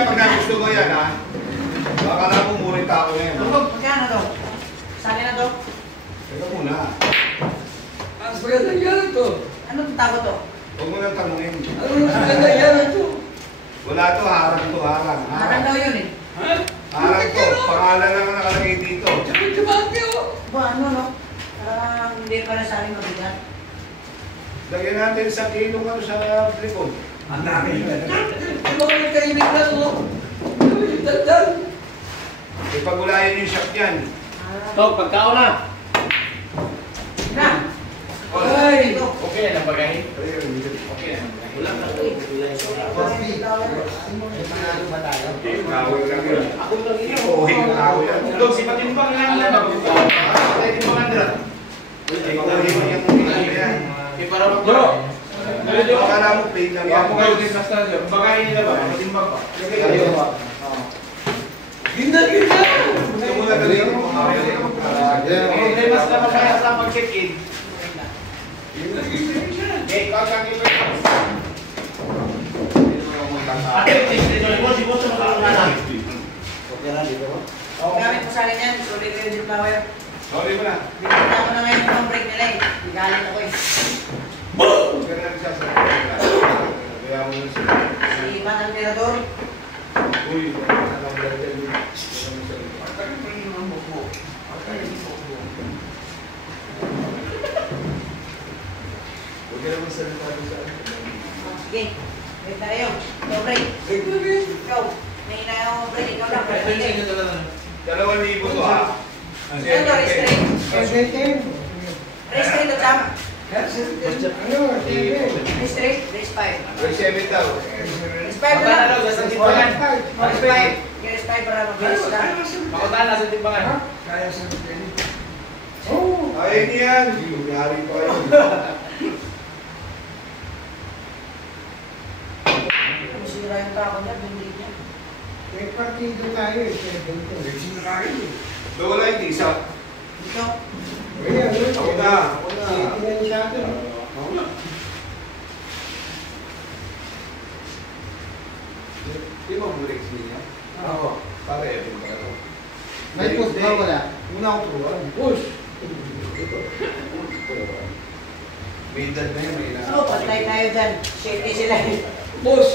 yan pag nagusto mo yan, ha? Baka na mo muna yung tao na yan. Magkano to? Sa akin na to? Teka muna. Mas maganda yan ito. Ano itong tago to? Huwag mo nang tanungin. Ano mas maganda yan ito? Wala to, harang to, harang. Harang daw yun eh. Ha? Harang to, pangalan lang ang nakalagay dito. Tsaka-tsaka oh. Ba ano no? Hindi para sa akin mabigat. Lagyan natin sa kilong ano sa likod. Ang dami. Ito ko yung kaibig na ito. Yung dagdag. Ipagulayan yung shop yan. Tok, pagkaon na. Na! Ay! Okay na bagay. Ayun. Okay na. Wala na to eh. Tawag lang yun. Ako lang yun. Ipuhin yung tao yan. Dog, si Patimbang lang lang. Ay, di ba Andra? Ipuhin mo yung yan. Para mag- Akala mo plain lang yan. Bagay nila ba? Patimbang pa. Ganda, ganda! Gusto mo na gawin mo. Okay, mas naman kaya sa pag-check-in. Ganda, ganda! Okay, kagag yung Ate, si Boss magkakaroon na lang. Gamit ko sa akin yan. Sorry kayo yung flower. sorry mo na. Binigyan ako na ngayon ng break nila eh. Galit ako eh. Huwag ka na nagsasabi. Kaya mo na sila. Si Manang Tirador. Uy, alam mo lang yan. Huwag ka naman salita doon sa akin. Sige. Break na kayo. Go break. Go. May na ako break. Ikaw lang. 2,000 to ha. Ito, restrain. Restrain to tama. Restrain. Raise 5. May 7 daw. Raise 5 na lang. Raise 5. Raise 5 para mabilis na. Makutaan na sa timbangan. Ayaw niya yan. Yari pa kayo. Kung sira yung tako niya, hindi niya. May partido tayo eh. Wala yung isa. Dito. Ako na. Tingnan sa akin. Di ba mo Rex niya? Oo. Pare, ito ba ito? May push ba wala? Una akong turuan. Push! May edad na yun, may ina. So, patay tayo dyan. Shaky sila eh. Push!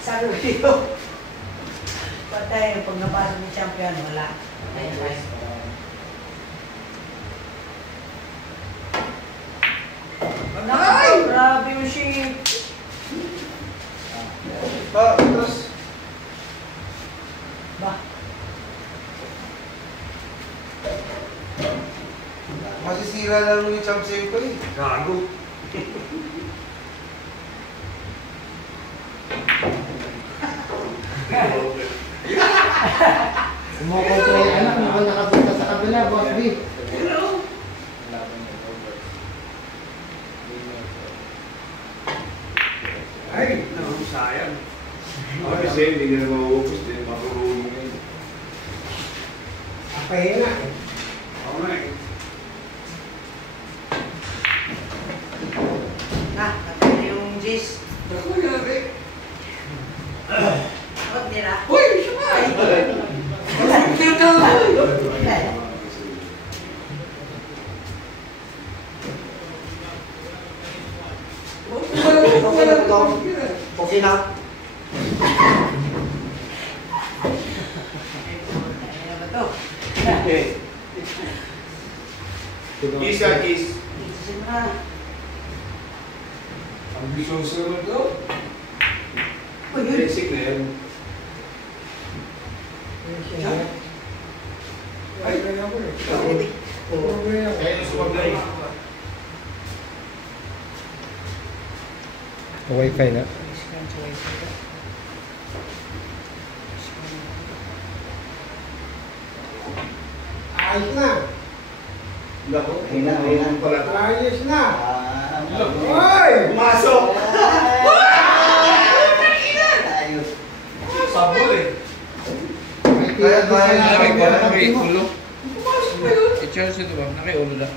Sabi ko dito. Patay, pag napasok ng champion, wala. Patay na tayo. Ay! Grabe yung shit. Tapos, Ba? masisira lalo yung champ sa'yo ko eh. Gago. Kumukontra yung anak, mukhang nakapunta sa kabila, Boss B. Ay! Naku, sayang. Kasi hindi nila mauupos din. Makurulong yun. Pahinga eh. Oo nga eh. Na, patay na yung Jis. Naku, yari. Huwag nila. Uy! Sabay! Kinakawa! Okay na. Ano ba to? Okay. Kiss at kiss. Isin mo na. Ang bisoso mo to. Uy, yun. Basic na yun. Ay, kaya ko eh. Kaya nung sumablay. Wi-Fi na. Ayos na. Lako, hina pala. Ayos na. Hoy! Pumasok! Sabol eh. May tira doon sa Nakiulo. I-charge ito ba? Nakiulo na.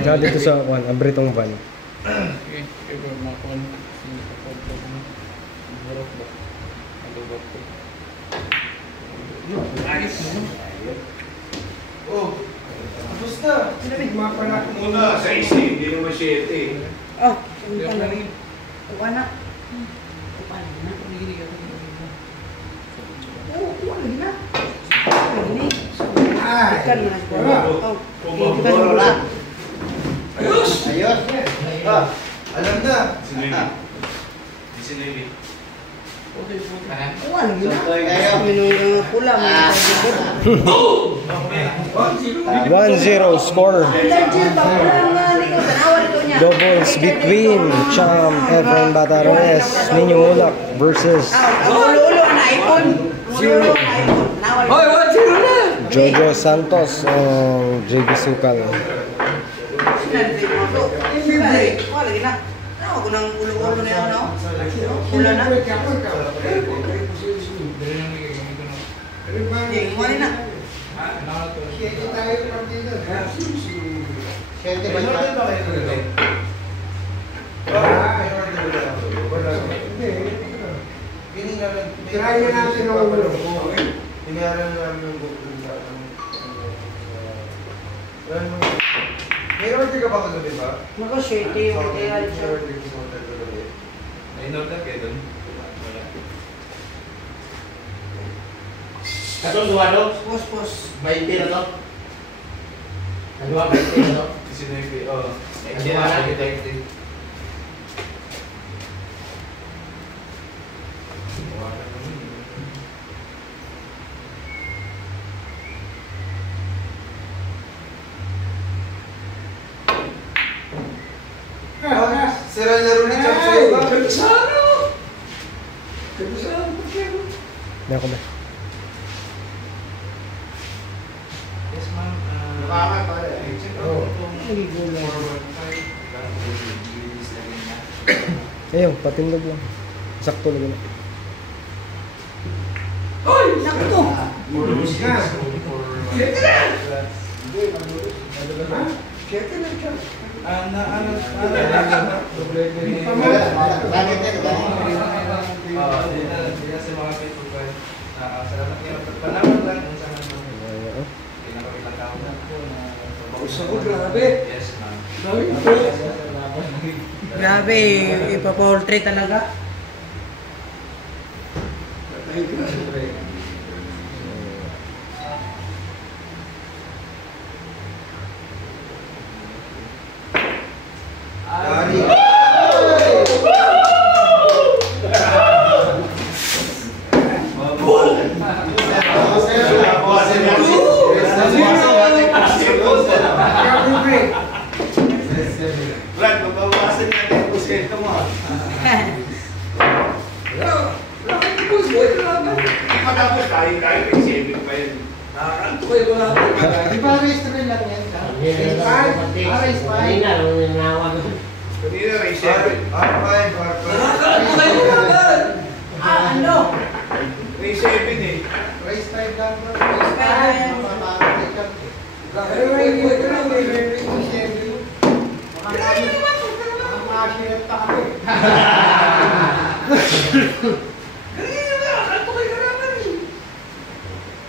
Tsaka dito sa kwan, abritong van. Okay, okay, mga kwan. Hindi pa pagpag mo. Harap ba? Ano ba ito? Nice. Oh. Tapos na. Mapa na. Muna, sa isi, hindi naman 7. Oh, punta na. Tuwa na. Tuwa na. Oh, tuwa lagi na. Ini. Ikan na. Oh, Pumaboro lang. Ayos! Ayos. Ah, alam na. Sinili. tuwa lagi na. Tuloy kayo. Minum pula, minum 1-0 score. Doubles between Cham Efren Batares, Ninyo Mulak versus Ulo-ulo na ipon. Ulo-ulo na ipon. Hoy, 1-0 na! Jojo Santos and JB Sukal. Wala lagi na. Ako nang ulo-ulo na yun, no? Pula na. Hindi, wala na. Siyete ba ito? Tirayan natin ang ulo. Inaran namin yung buko. Meron ka ba kagabi ba? Maka swerte yung kaya siya. May in-order kayo doon? Wala. Katong duwado? Pos. 20 na to? Nagawa 20 na to? Sinabi, oo. Hindi na Architect. Sira laro ni Chap sa'yo ba? Na ako ba? Yes, ma'am. Baka pare. Check Oo. out kung 415. Ayun, patindog lang. Sakto lang na. Nakto. Siyete na Chap. Bakit yan? Salamat kayo. Panaman lang kung saan Ayun. pinakakilang tao na po na Pausa ko, grabe. Yes, ma'am. Grabe, ipa-poultry talaga. Dari. Brad, mabawasan natin ang pusketa mo. Matapos tayo, may 7 pa yun. Di ba race rin lang yan? Race 5. Kanina, may 7. R5. Ano? May 7 eh. Race 5 lang bro.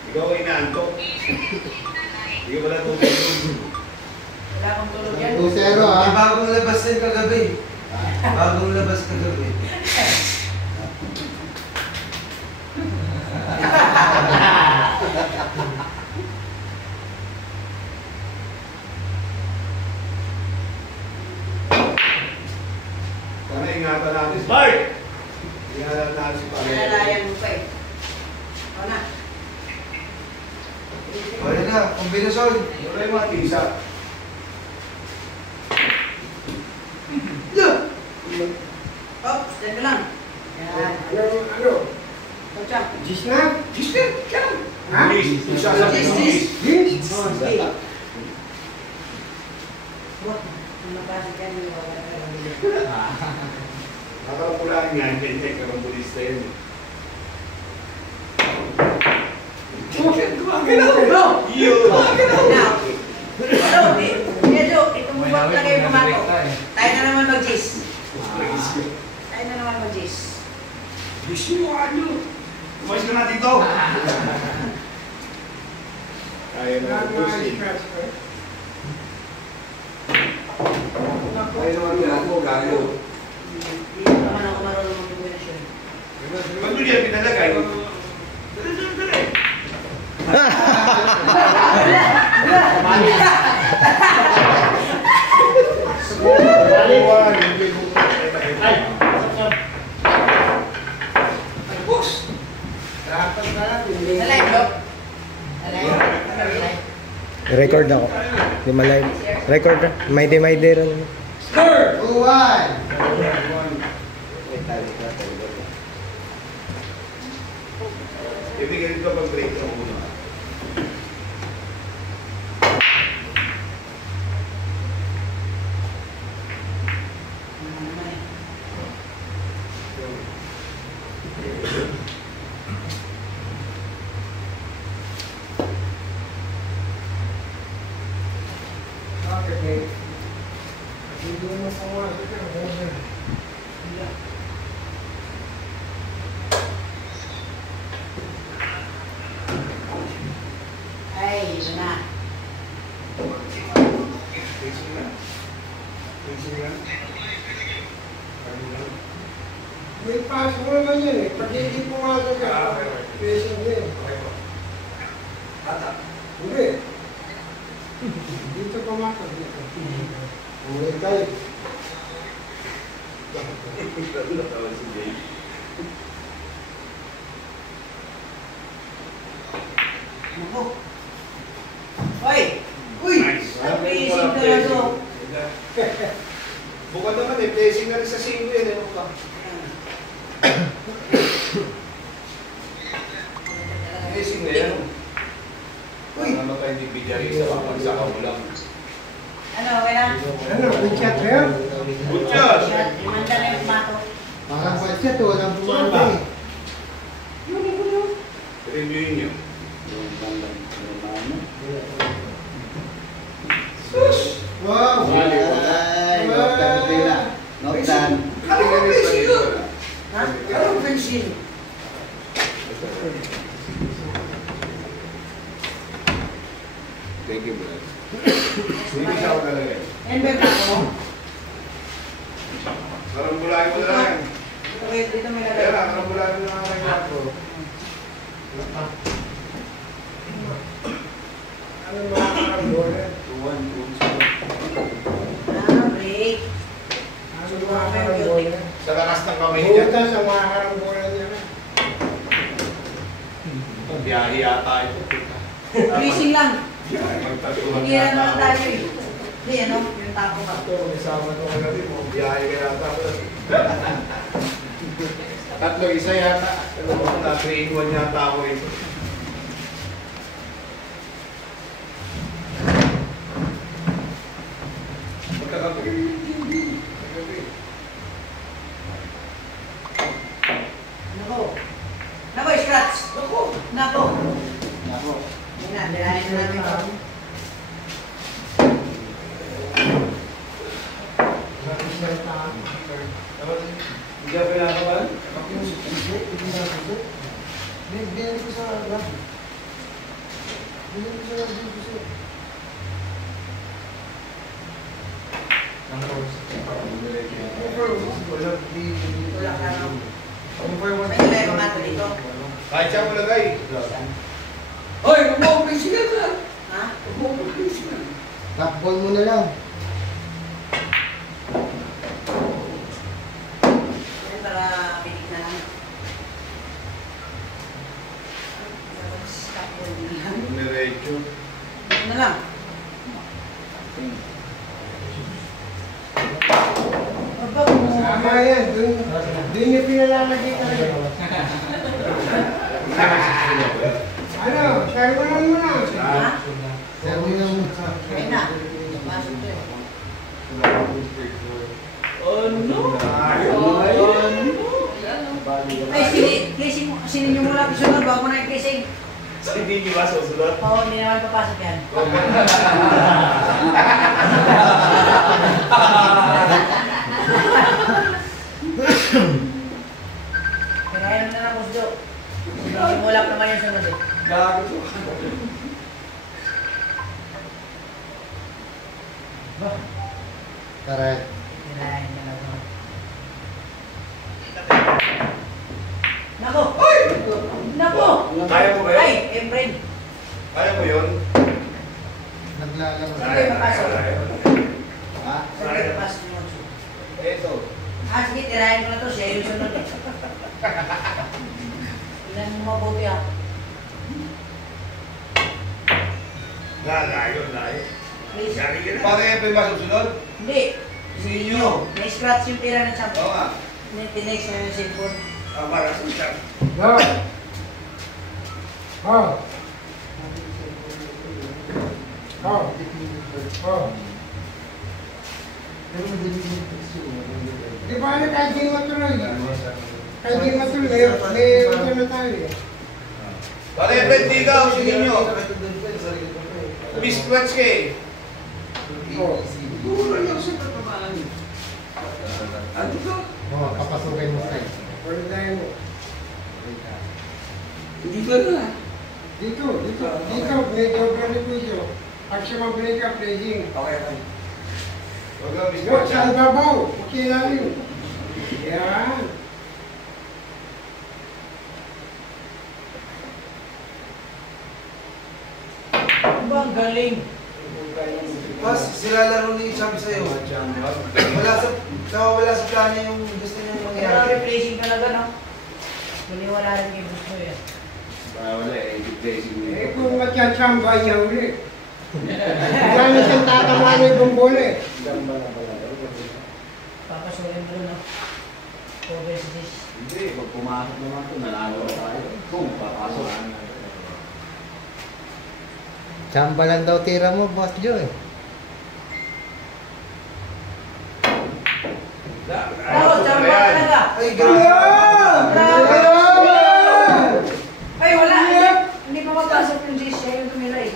Ikaw ay naantok. Hindi ka pala tubig. Wala akong tulog yan. 2-0 ha. Bagong labas din kagabi. Bagong labas kagabi. Sana ingatan natin. Bart! Ingatan natin si Pare. Nalalayan mo pa eh. O na. Wala na, kombinasyon. Wala yung mga tisa. Oh, stand lang. Yan. Ano? Kocam. Gis na? Gis na? Siya. Ha? Please, isa sa Yes, mga yes. Gis? Okay. What? Mabasa ka niyo. Nakakapulaan yan, check ka ng pulis na yun. Bro! Yo! Now, ano, medyo, itong buwag na kayo pumato. Tayo na naman mag-gis. Tayo na naman mag-gis. Gusto mo ano? Umayos ka na dito! Ayaw na ubusin. Ayaw naman na ako, gago. Hindi naman ako marunong mag-combination. Ba't mo niya pinalagay? Nalay, bro. Nalay. Record ako. Di ma-live. Record na. May day rin. 2-1. Ibigay dito pag-break na muna. Ay, yun na. Facing na. Facing na. May pasok mo naman yan eh. Pag hindi pumasok ka, facing din. Hindi. Dito pumasok dito. Ulit tayo. Naku. Hoy! Uy! Amazing talaga. Bukod naman eh, placing na rin sa single yun. Ano ka? Placing na yan. Uy! Ano tayo hindi bigyan sa pagsaka mo lang. Ano, okay na? Ano, good shot ba yun? Good job! Limanda na yung tomato. Parang budget, walang pumanda eh. Reviewin nyo. Wow! Ay, not done, Tila. Not done. Ha? Anong pensin? Thank you, brother. Hindi siya ako talaga. Yan ba yung ako? Karambulahin mo na lang. Dito may Kaya lagay. lang, karambulahin mo na lang kayo ako. Ano mga karambola? Break. Ano mga karambola? Sa lakas ng kamay niya. Buta sa mga karambola niya na. Biyahe yata ito. Freezing lang. Magtatuhan Hindi yan naman tayo eh. Hindi, ano? Yung tapo ka. Ito, isama ito kagabi mo. Biyahe ka yata. Tatlo, isa yata. Ano mo, 3-in-1 yata ako ito. Magkakabi. Nako. Nako, scratch. Nako. Nako. Nako. Yan na, dalahin na namin ito. Hindi ka pinakaban? Bigyan ko sa labi. Bigyan ko sa labi gusto. Wala ka na. May nilay mga ito dito. Kahit siya mo lagay. Hoy, umupin sila ka! Ha? Umupin sila. Tapball mo na lang. Yan para pinig na lang. Stop holding lang. Diretso. Ano na lang. Aba, Tama yan, dun niya pinalalagay talaga. Ano, servonan mo na. ha? Servo yung... Ayun na. Pasok to eh. Ay, sinin nyo muna pisunod bago na yung kissing. Hindi niyo ba susunod? Oo, hindi naman papasok yan. Kaya na lang, Kusdo. Simulap naman yung sunod eh. Gago to. Correct. Tirahin ka na to. Nako! Nako! Kaya mo ba yun? Ay, Efren. Kaya mo yun? Naglalaro. Sige, papasok. Ha? Sige, papasok mo. Eto. Sige, tirahin ko na to. Siya yung sunod eh. Tingnan mo mabuti ah. Layo. Please. Pare pa yung masusunod? Hindi. Si inyo. May scratch yung tira ng champ. Oo nga. Tinex na yung cellphone. Para sa siya. Ha? Ha? Ha? Ha? Di ba ano kahit di matuloy? Kahit di matuloy, may ano na tayo eh. Pare pa yung tigaw, si inyo. Biskwats ka eh. Oh. Oh, papasukin mo tayo. Pwede tayo mo. Dito na. Dito, medyo ganito dito. Maximum breakup, raging. Okay. Huwag lang Huwag biskwats. sa ibabaw, makilalim. Yan. Ba, ang galing. Mas silalaro ni Cham sa'yo. Nawawala sa plano yung gusto niyang Pero mangyari. replacing talaga, no? Baliwala rin yung gusto yan. Wala eh, replacing mo Eh kung matyatsamba niya ulit. Wala na siyang tatamaan ng bumbol eh. Papasukin mo rin, no? Cover si Sis. Hindi, pag pumasok naman ito, nanalo na tayo. Kung papasok. Chamba lang daw tira mo, Boss Joe eh. Oo, tsamba talaga. Ay, Ayan! Grabe! Ayan! Ay, wala. Hindi pa mapasok yung Sis. Siya yung tumira eh.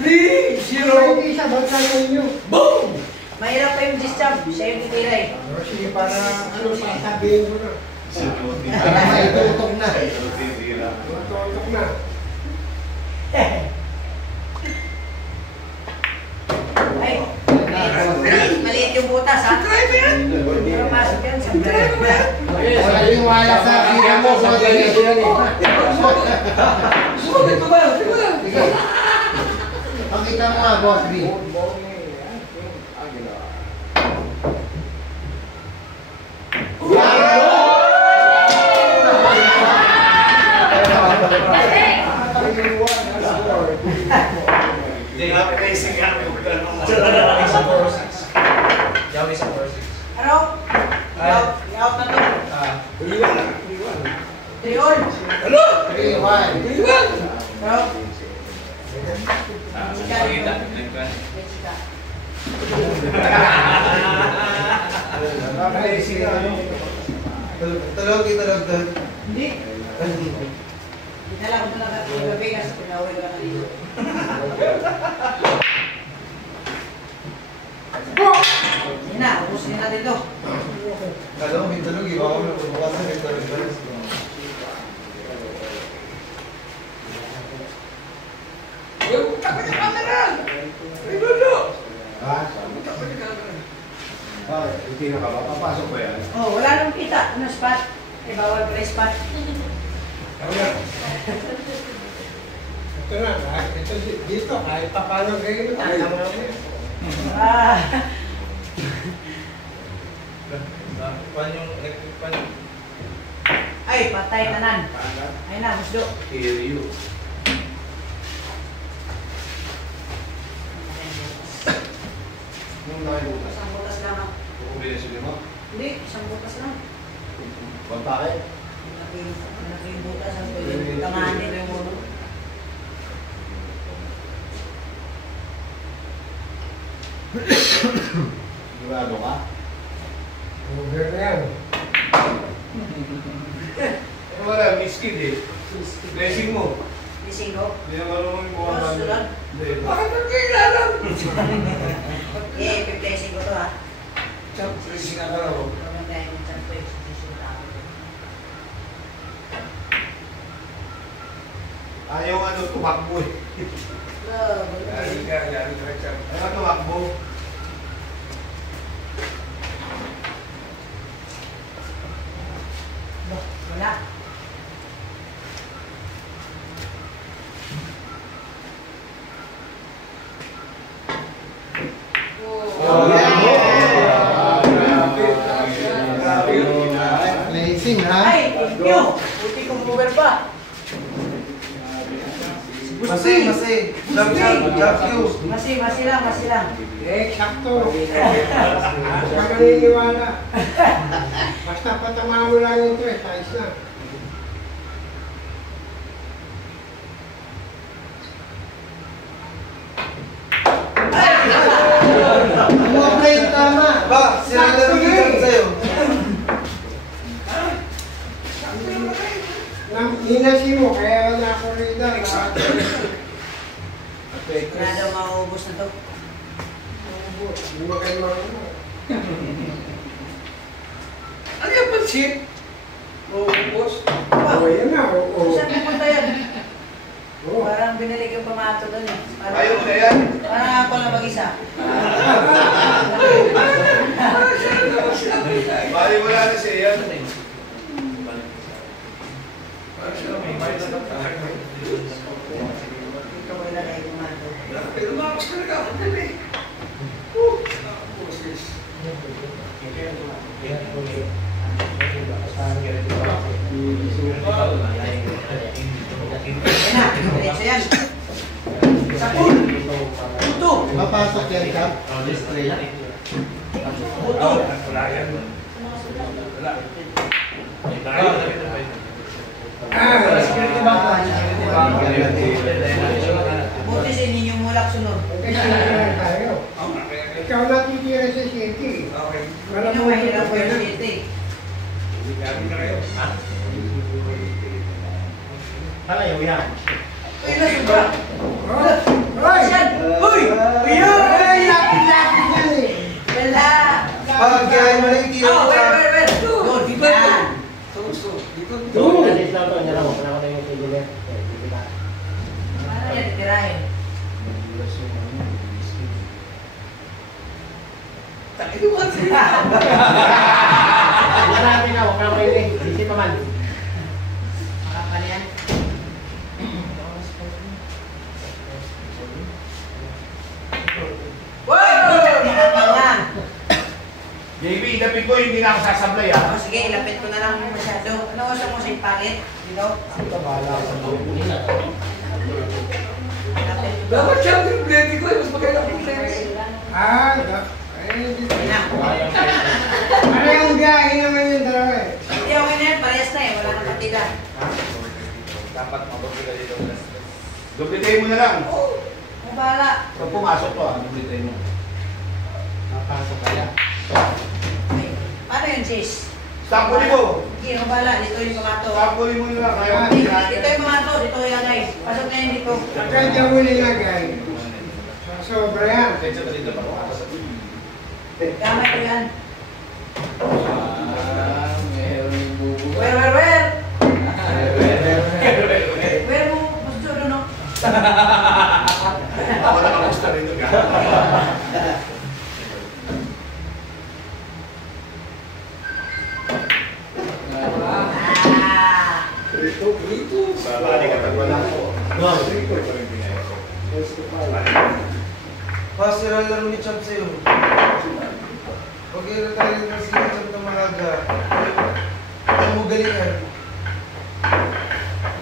3-0! Hindi siya, basta ninyo. Mahirap pa yung Sis Champ. Siya yung tumira eh. Sige, para ano sasabihin ko na. Para maitutok na. Matutok na. Ay, maliit yung butas, ha? Pero pasok yan sa Wala yung wala sa tira mo, Boss Joe. Sige. Pakita mo nga, Boss B. Ano? I-out na to. 3-all. 3-1. Pero, Talog. hindi. Dinala ko talaga yung gabi kasi pinawin ka na dito. Yan na, ubus din natin to. Talog. Iba ako na bukasan. Hindi na ka ba? Papasok ba yan? Oh, wala nang kita. Ano spot? Eh, bawal pala yung spot. Ito na, ito dito, kahit pa paano kayo, tatama mo yan. Ah, ay, patay tanan. Ay na, musdo. Hear you. Nung nakibukas. Isang butas lang. ah. Kukumbinasyon mo? Hindi, isang butas lang. Kontakin? Malaki yung butas. Ang pwede tamahan nila yung ulo. Sigurado ka? Over na yan. Wala, miskid eh. Blessing mo. Gising ko. Hindi na marunong yung buwan Tapos sunod. Hindi. Eh, piplacing ko to ha. Blessing ka na ako. Huwag tayo ng chan ko yung susunod ako. Ayaw ano, tumakbo eh. Yari ka, Cham. Ayaw tumakbo. Wala. Amazing, ha? Ay, thank you. Buti kong cover pa. Masi, masi. Jump you. Masi lang. Eh, sakto. Huwag ka naniniwala. Basta patama mo lang yung tres, ayos na. Umuha yung tama. Ba, sinalaro ni Cham sa'yo. Hinasi mo, kaya wala ako rito. Wala daw mauubos na to. Hindi mo kayo marunong. Ano yung pansit? Oo, boss. Oo, yan na. Oo. Saan pupunta yan? Oo. Parang binalik yung pamato doon eh. Ayaw mo na yan. Parang ako lang mag-isa. Bali wala na siya yan. Ikaw wala na yung pamato. Pero makakos ka na ka. Yan na, diretso yan. Sapul! Puto! Mapasok yan, Cap. Straight. Puto! Buti sa inyo yung mulak sunod. Kasi lang tayo. Ikaw natitira sa city. Wala Ano mo mahirap po yung city? Palayaw yan. Uy, nasubra! Hoy! Yan! Uy! Uy! Ay, lapit-lapit yan eh. Wala! Pag kaya mo lang yung tira Oh, mo sa... wait! Doon, yan! Doon. Paano yan titirahin? Makapan yan? Wow! Nakapanga! JB, ilapit ko, hindi na ako sasablay O ah. sige, ilapit ko na lang masyado. Ano gusto mo sa pangit? Dito? Ilapit ko. Dapat siya yung blending ko, mas maganda ko Hindi. Ayun na. Ano yung biyahe naman yung dalawa eh. Hindi, okay na yan. Parehas na eh. Wala nang patila. Dapat mabagay ka dito. Duplicate mo na lang. Oo. Ang bahala. Pag pumasok to ah, duplicate mo. Mapasok kaya. Okay. Paano yung cheese? Stampuli mo. Sige, ang bahala. Dito yung kamato. Stampuli mo na lang. Kaya mo Dito yung kamato. Dito yung lagay. Pasok na yun dito. Kaya huli na guys. Sobra yan. Gamay ko yan. Meron yung bubo. Where? Where mo? Gusto doon no? Ako nakamusta rin ito ka. Ah! Babali ka pag wala ko. Pa, sinalaro ni Cham sa'yo. Pag i-retire na si Cham na malaga. Ano mo galingan?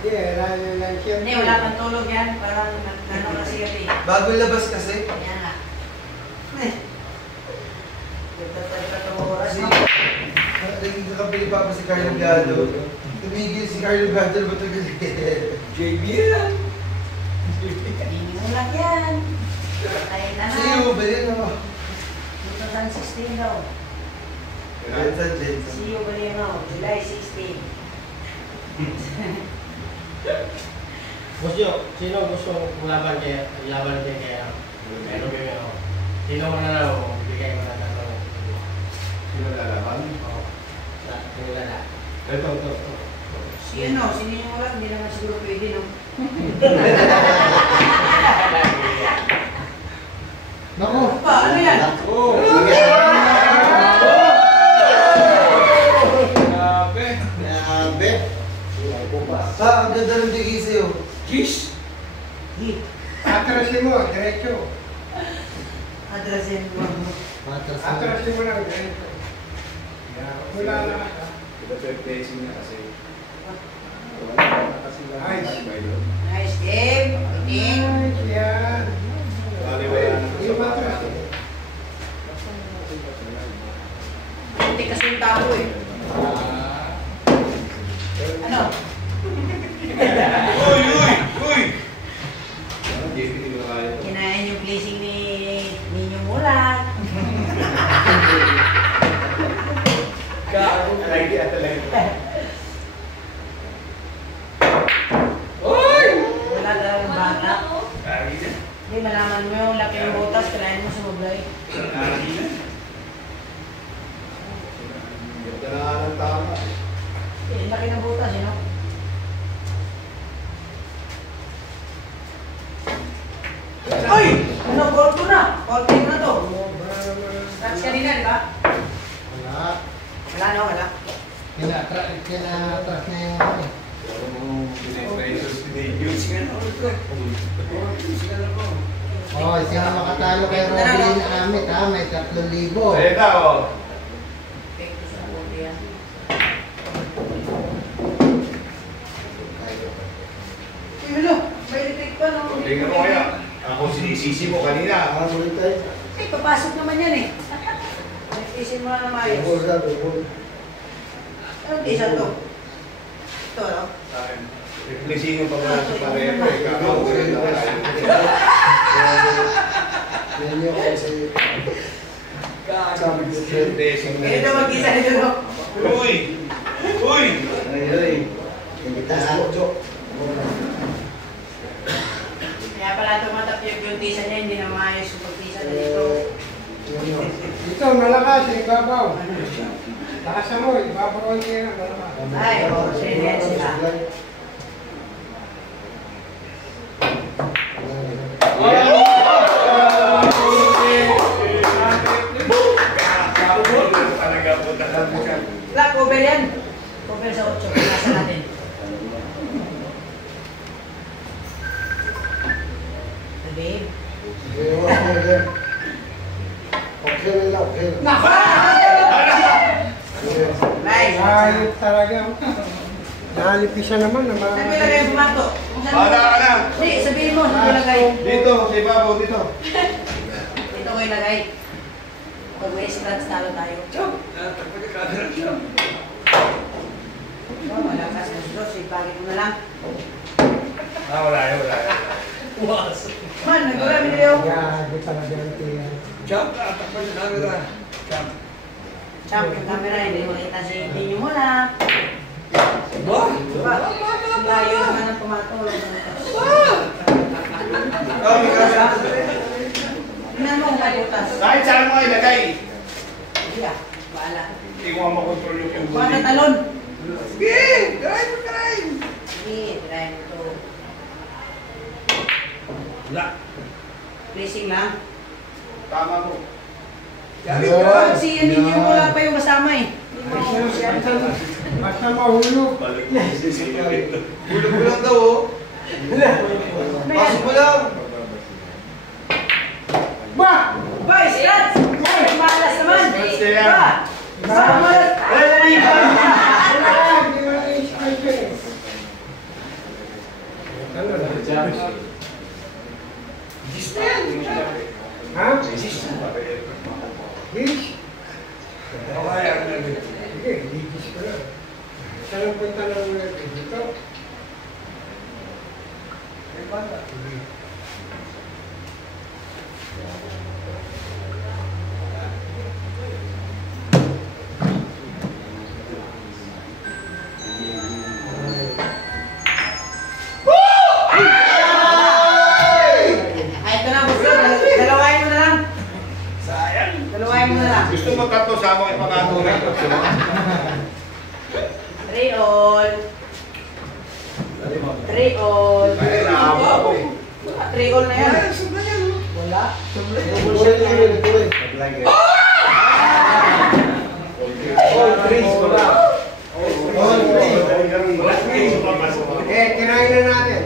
Hindi, lalo lang siya. Hindi, wala pang tulog yan. Parang nanong kasi yan eh. Bagong labas kasi. Yan nga. Ganda tayo pa itong oras Si... no? Naging kakabili pa si Carlo Gado. Tumigil si Carlo Gado. Ba't JB yan. Hinimulak yan. Tayo na Si na. Iyo, balik ako. 2016 daw. Jensen, Jensen. See you Balino, July 16. Boss Jo, sino gusto laban kaya kaya? Meron kayo. Sino mo na lang bigay mo na tanong. Sino lalaban? Oo. Sa kanila na. Ito. Si ano, sinimulak, hindi naman siguro pwede no? Naku. Pa, ano yan? Grabe. Ang ganda ng digi sa'yo. Kiss. Atrasin mo, diretso. Adrasin mo. Atrasin mo lang, diretso. Wala na. Pinape-placing na kasi. Nice. Nice game. Meeting. Nice, yan. Baliwala na sa bata. Hindi kasi yung tao eh. Ano? Uy! Uy! Uy! Hindi mo kaya. Kinain yung blessing ni Ninyo Mulat. Idea talaga. Wala talaga yung bata. Idea. Hindi, malaman mo yung laki ng butas, kailangan mo sumublay. Idea. Ganda na nga ng tama. Eh, laki ng butas, you know? Ay! Ano, goal ko na. Goal ko na to. Touch kanina, di ba? Wala. Wala no, wala. Kinatras na yung ano. Pinapresos pinag-use nga na. Oh, sino makatalo kay Robin na Amit ha? May 3,000. Ayun na, oh. Epekto sa bote yan. Eh, hello. May detect pa, no? Tingnan mo kaya. Ako sinisisi mo kanina. Eh, papasok naman yan eh. Nagtisin mo na ng ayos. Anong tisa to? Ito, no? Replacing yung pagkakas sa pareho eh. Kakao ko rin na. Yan yung kasi Replacing na. Eh, ito mag-isa nito, no? Uy! Uy! Kaya pala tumatapyog yung tisa niya, hindi na maayos yung pagtisa na dito. ito, malakas, ibabaw. Lakasan mo, ibabaw niya, malakas. Ay, sinihan sila. Wala, cover yan. Cover sa 8, nasa natin. Babe. Naka! Nice. Ayop talaga. Nalipisan naman na Saan mo ilagay yung bumato? Kung saan mo Wala ka na. Hindi, sabihin mo, saan mo ilagay? Dito, sa ibabaw dito. Dito ko ilagay. Pag may scratch, talo tayo. Oh, malakas na Diyos, ipagin mo na lang. Wala yun, wala yun. Man, nagulami na yun. Gago talaga ang tiyan. Champ, yung camera, hindi mo kita si Ninyo Mula. Diba? Layo naman ang pumatulog. Tingnan mo kung kabutas. Kahit saan mo ilagay. Hindi ah, bahala. Hindi ko nga makontrol yung Kuha buhay. na talon. Sige! Try mo, try! Sige, try mo to. Wala. Placing lang. Tama mo. Pag si Ninyo Mula pa yung kasama eh. Basta mahulog. Balik mo si Sisilo dito. Bulog mo lang daw, oh. Pasok mo lang. Ba! Ba, scratch! Ay, malas naman! Scratch na yan. Ba! Ba, malas! Ha? Hitch? Sige, hitch ko lang. Saan ang punta ng dito? Ay, ito na, gusto. Dalawain mo na lang. Sayang. Dalawain mo na lang. Gusto mo tatlo sa mga ipangatuloy. 3 all. 3 all. Ay, nakaba ako eh. 3 all na yan. Wala. Double shot lang yun, ito eh. All threes wala. All three. Eh, kinain na natin.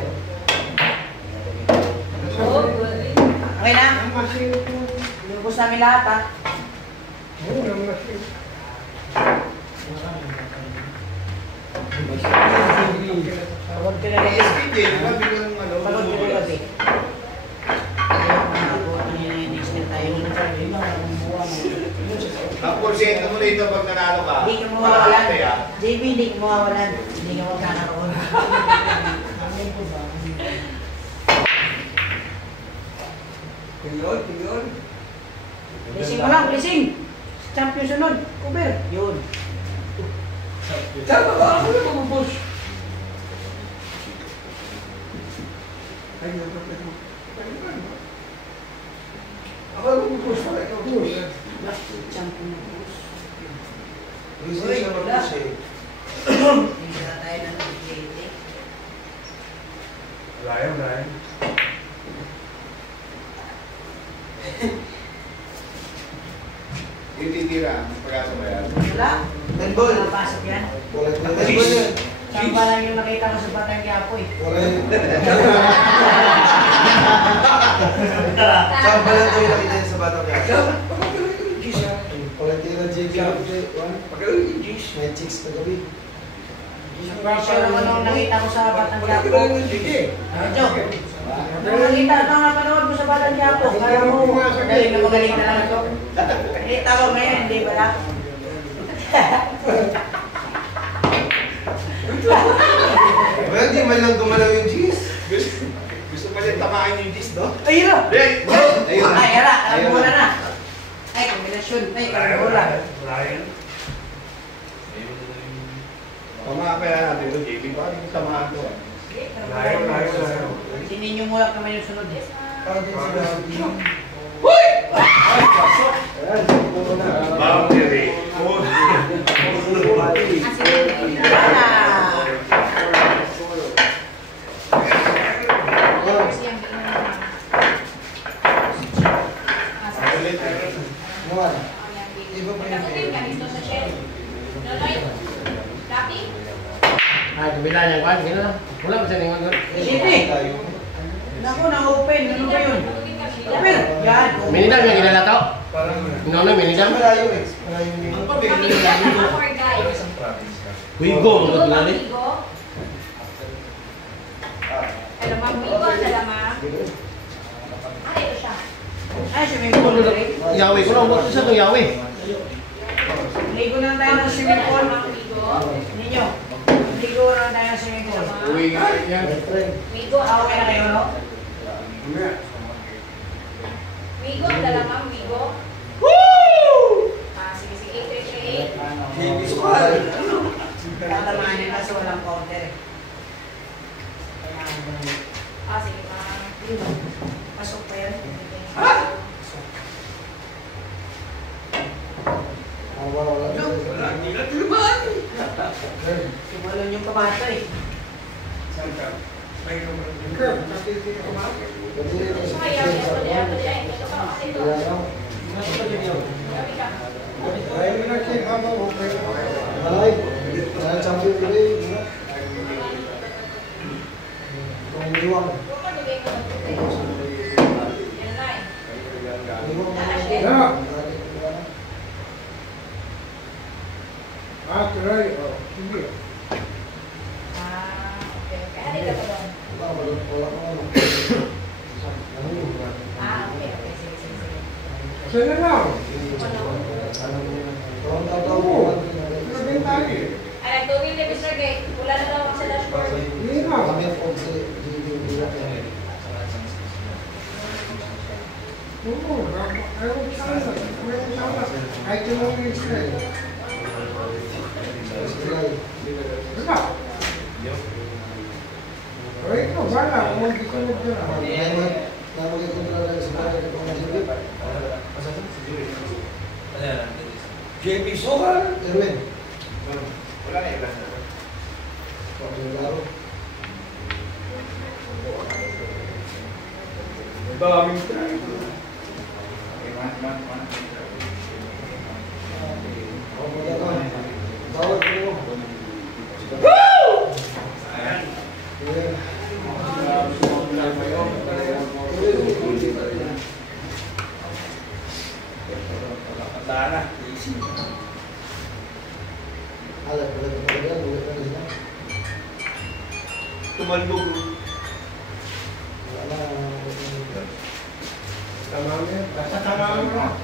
Okay na? Ang masinip mo. Lubos namin lahat ha. Oo, ang masinip. Pagod ka na rin. SPJ, di ba biglang ano? Pagod ka na rin. Ang porsyento mo dito pag nanalo ka. Hindi ka mawawalan. Malaki, ah. JB, hindi ka mawawalan. Hindi ka magkakaroon. Blessing mo lang, blessing. Champion sunod. Cover. Yun. Tama ba? Ako na mag-push. Ako na mag-push para ikaw push. Champion na push. Reason siya mag-push eh. Hindi na tayo na nag-play. Ryan. Yung titira, pag-asa ba yan? Wala. Ten ball. Napasok yan. Wala Ten na. ball yan. Saan pa lang yung nakita ko sa Batang Quiapo eh. Wala yun. Saan ba lang ito yung nakita niya sa batang niya? Wala tira JB. May chicks na gabi. Pressure naman nung nakita ko sa Batang Quiapo. Medyo. Nung nakita ito ang napanood ko sa Batang Quiapo. Kaya mo, magaling na lang ito. Eh, tawag ngayon, hindi ba lang? Well, di man lang gumalaw yung G's. Gusto pa niya tamaan yung disc, no? Ayun na! Ayun na. Ay, hala, alam mo na. Ay, kombinasyon. Ay, karambola. Ryan. Pamakapaya natin ito, JB. Bakit yung tamaan to? Sinin yung mulak naman yung sunod. Boundary. Wala. Ay, kabila niya, kwan, gano'n lang. Wala ko sa ningon doon. Siyempre. Naku, na-open. Ano ba yun? Open. Yan. Minidam yung ginalato. Nono, minidam. Malayo eh. Malayo yun. Wigo, ang gagawin. Ay, swimming pool. Yawi ko lang, bakit sa itong yawi? Ligo na tayo ng swimming pool. Ninyo. Ligo na tayo ng swimming pool. Uwi nga yan. Okay na kayo, no? Wigo, ang dalamang Wigo. Sige, sige, 838. Hindi sukal. Tatamaan nyo kasi walang counter. Sige, ma'am. Pasok pa yan. Wala. Tumalon yung kamato eh. Curve, kasi hindi ko kumakas. Ayaw, ayaw, ayaw, ayaw. Ito ka, ito. Ay, mo na siya kamo. Ay, ay, champion ko rin. Kung iwang. Yan, Ah, tuloy. Oh, sige. okay. Halika pa doon. Wala ko. Okay. Sige, sige, sige. Saan na lang? Ay, nagtugil ni Mr. Gay. Wala na daw ako sa dashboard. Hindi na. Oo, ayaw ko sana. Kahit yung mga Israel. Diba? O ikaw, bala, kung magkisunod ka na. JB sukal. Erwin. Wala na iba. daming tayo. Okay, man. Bawat mo. Tandaan na. Tumalbog. Tama mo yan. Basta tama mo na.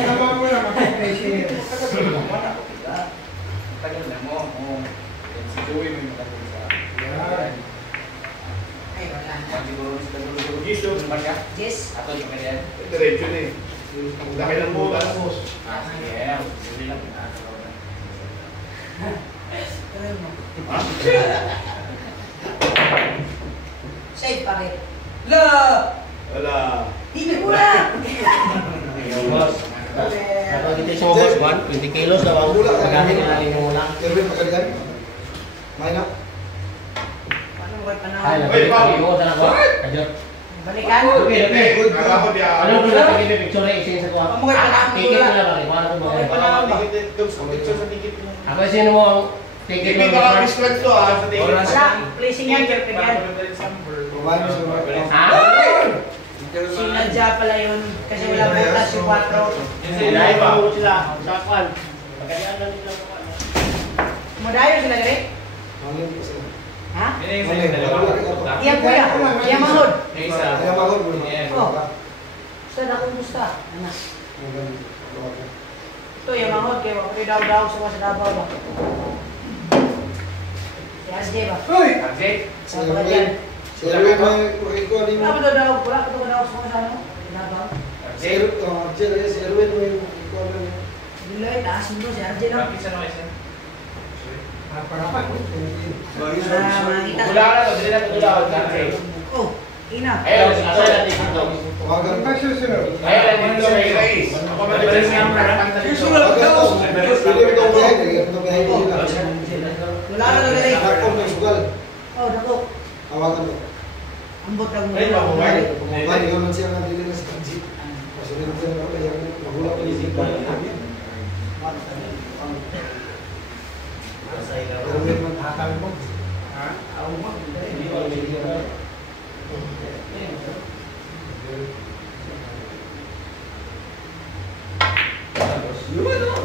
Tama mo na. Makapag-pressure. Tagal na mo. Si Joey may matagal sa... Yan. Ay, wala na. Siguro Gisyo, naman ka? Yes. Ato yung ganyan. Diretso na eh. Ang laki ng butas. Sige. Sige lang. Save pa rin. Wala. Hindi mo na! Boss. Kapag ito sa boss, 20 kilos daw ang pagkakit na rin mo lang. Erwin, magkaligan. May na. Paano mo kayo Ay, panahon? nagpapagay mo sana ko. Ajot. Balikan? Okay. Good. Ako di ako. Ano ko na pagkakit picture na isin sa ko. Paano mo kayo panahon? Ticket mo na ba? Kung ano ko ba? Ako sino mo ang ticket mo? Hindi ka misclag to ah. Wala. Placing yan, perfect yan. Kumain mo sa mga. Ha? Sinadya pala yun. Kasi wala butas yung 4. Dahil pa mo sila. Sa kwan. Pagkayaan na nila ko. Madayo sila gari? Mangin po sila. Ha? Mangin. Iya kuya. Iya mahod. Kaya magod mo. Oh. Saan akong gusta? Anak. Ito yung mahod. Kaya wako daw sa Davao ba? Si RJ ba? Uy! Sa mga dyan. Si Erwin, may ikuha din mo. Wala ba daw? Wala ba daw sa mga sana mo? Davao? Si Erwin, may ikuha din mo. Biloy, taas mo si RJ no? Parapat. Makita. Wala ka na to. Dili na tutulawad na. Oh, ina. Ayun, asa na dito. Tawagan ka susunod. Ayun, dito sa guys. Ako madalas nga ang Susunod daw. Pili mo daw biyahe. Pili mo daw biyahe nila. Wala ka na gali. Ako may sugal. Oh, dako. Tawagan mo. Ambot ang Ay, mabuhay. Kumain ka man siya ng dili na sa jeep. Kasi rin ko na kaya mahulap ko yung jeep. Erwin, maghatal mo.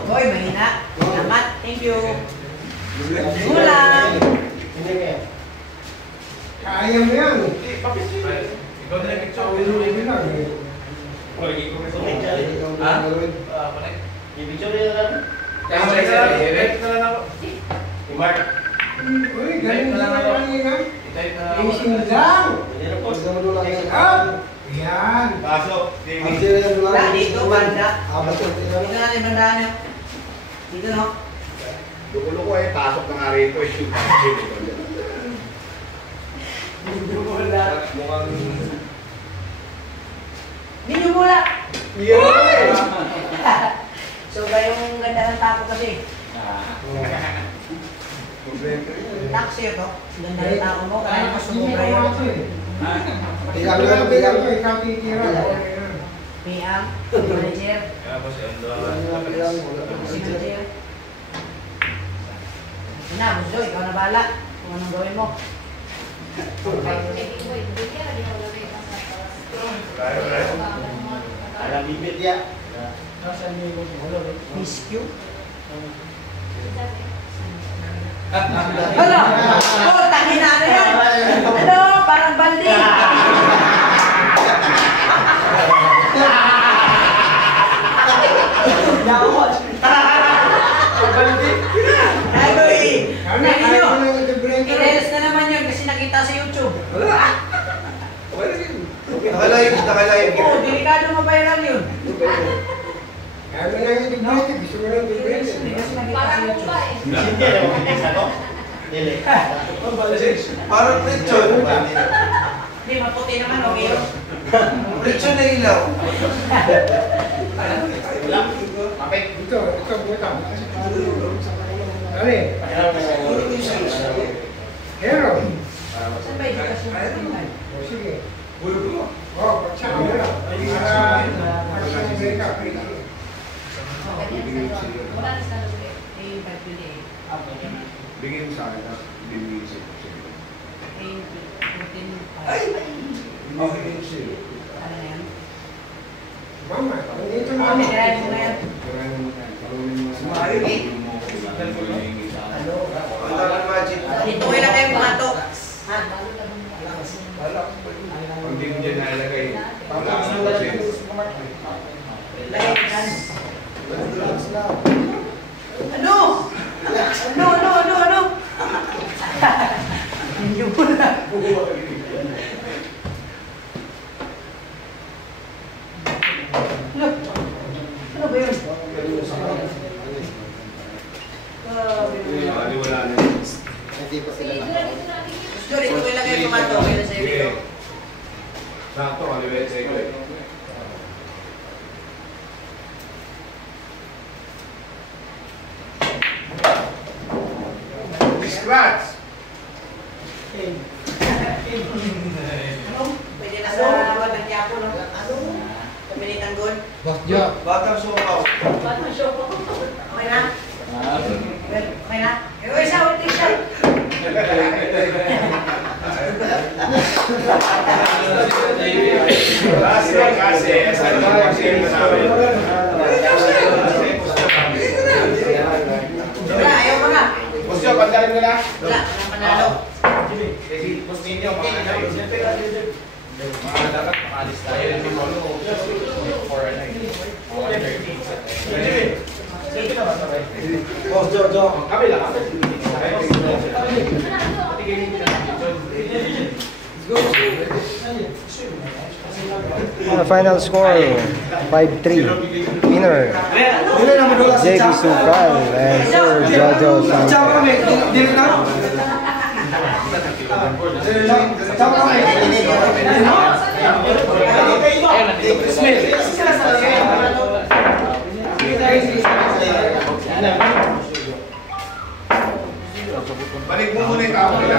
Hoy, mahina. Salamat. Thank you. Ulam. Kaya mo yan. Ikaw na nag-picture. Erwin lang eh. Erwin. I-picture nila lang. I-mark. Uy, ganun din ang kanina. I-type na Racing lang. Hindi na po. Up! Yan. Pasok. Ang sila yan Wala, lang. dito, banda. Abot yung tira. Dito na, ibandaan nyo. Dito, no? Luko-luko eh. Pasok na nga rito eh. Mukhang... Hindi nyo mula. Yan! So, ba yung ganda ng tapo kasi? Taxi ito. Ganda ng tapo mo. Kaya mo sumubra yun. Bilang lang, bilang ko. Ikaw titira. Pia, manager. Kaya po siya. Si manager. Ito na, Buzo. Ikaw na bahala. Kung anong gawin mo. Alam bibit ya. Miss Q. Ano? Oh, tangin na ano yan? Ano? Parang baldi. Ano eh? Nagin nyo. I-reels na naman yun kasi nakita sa YouTube. Nakalive. Oo, delikado mabayran yun. Kaya mo lang yung tigbrete. Gusto mo lang tigbrete. Kasi nakita sa Parang YouTube. mukha eh. Hindi na mo sa to. Dili. Parang lechon. Hindi, maputi naman, okay yun. Lechon na ilaw. Wala. Mapik. Ito, buta. Dali. Hero. Saan ba yung edukasyon? O sige. Ulo ko. Oh, pagsa mo na. Pagsa Amerika, pwede. Wala na sa lugar. Eh, 5 yun eh. Bigyan mo sa akin, tapos bibigyan sa Eh, 14. Ay! Okay, yun siya. Ano na yan? Mama, nandito na Ah, kami. may kailangan mo na yan. Dito ko lang kayo mga to. Ha? Kung hindi mo dyan nalagay, wala kang process. Lagay ko dyan. Ano? Ano? Hindi mo na. Ano ba yun? Bali, wala na. Sorry, ito ko lang kayo mga to. Kaya na sa'yo dito. Sakto, kaliwet sa ito. Scratch! Ano? Pwede na sa Batang Quiapo, no? Kami ni Tanggol. Batang sumaw. Okay na? Okay na? Eh, isa, ulit siya. Kasi, saan mo kasi ito namin? Wala, ayaw ko na. Bosyo, pandarin mo na. Wala, walang panalo. Kasi, post ninyo, mga dapat makalis tayo. Hindi mo ano, 4 and 9. Boss Jojo. Kami lang. Final score 5-3. Winner JB Supral and Sir Jojo Ciao kami. Santos. Dili na. Ciao kami. Balik mo muna yung tao nila.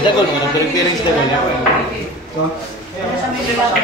Dagol mo, nag-reference dagol. Ano sa may lalaki?